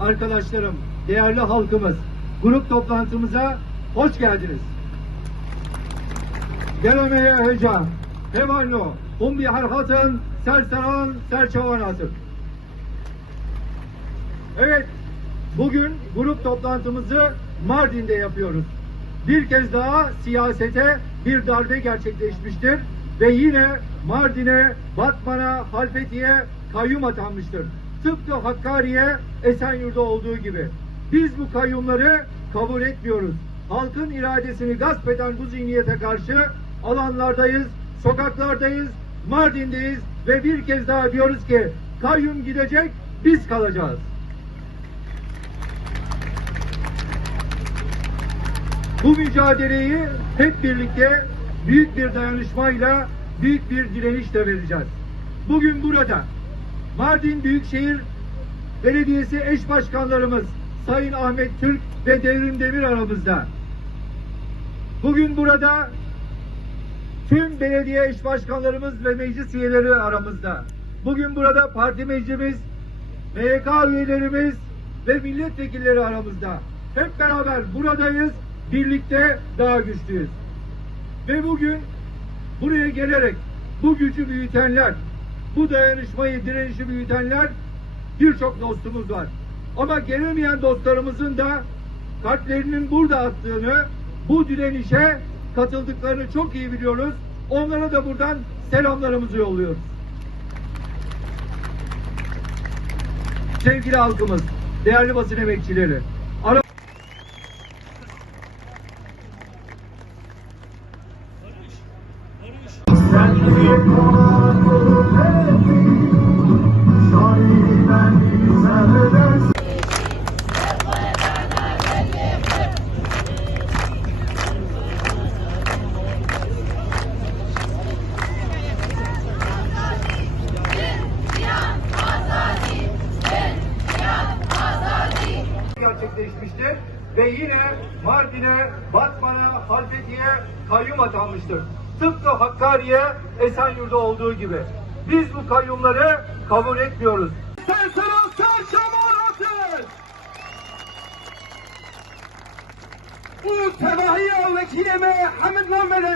arkadaşlarım, değerli halkımız, grup toplantımıza hoş geldiniz. Gelemeye heca, hevallo, hum bi harhatın, serseran, serçavanatın. Evet, bugün grup toplantımızı Mardin'de yapıyoruz. Bir kez daha siyasete bir darbe gerçekleşmiştir ve yine Mardin'e, Batman'a, Halfeti'ye kayyum atanmıştır. Tıpkı Hakkari'ye, Esenyurt'ta olduğu gibi. Biz bu kayyumları kabul etmiyoruz. Halkın iradesini gasp eden bu zihniyete karşı alanlardayız, sokaklardayız, Mardin'deyiz ve bir kez daha diyoruz ki kayyum gidecek, biz kalacağız. Bu mücadeleyi hep birlikte büyük bir dayanışmayla, büyük bir direnişle vereceğiz. Bugün burada Mardin Büyükşehir Belediyesi eş başkanlarımız Sayın Ahmet Türk ve Devrim Demir aramızda. Bugün burada tüm belediye eş başkanlarımız ve meclis üyeleri aramızda. Bugün burada parti meclimiz, MYK üyelerimiz ve milletvekilleri aramızda. Hep beraber buradayız, birlikte daha güçlüyüz. Ve bugün buraya gelerek bu gücü büyütenler, bu dayanışmayı, direnişi büyütenler birçok dostumuz var. Ama gelemeyen dostlarımızın da kalplerinin burada attığını, bu direnişe katıldıklarını çok iyi biliyoruz. Onlara da buradan selamlarımızı yolluyoruz. Sevgili halkımız, değerli basın emekçileri, ara gerçekleşmiştir ve yine Mardin'e, Batman'a, Halfeti'ye kayyum atanmıştır. Tıpkı Hakkari'ye, Esenyurt'ta olduğu gibi. Biz bu kayyumları kabul etmiyoruz. Sen sıra sen! Bu tevahiye vekilime hamd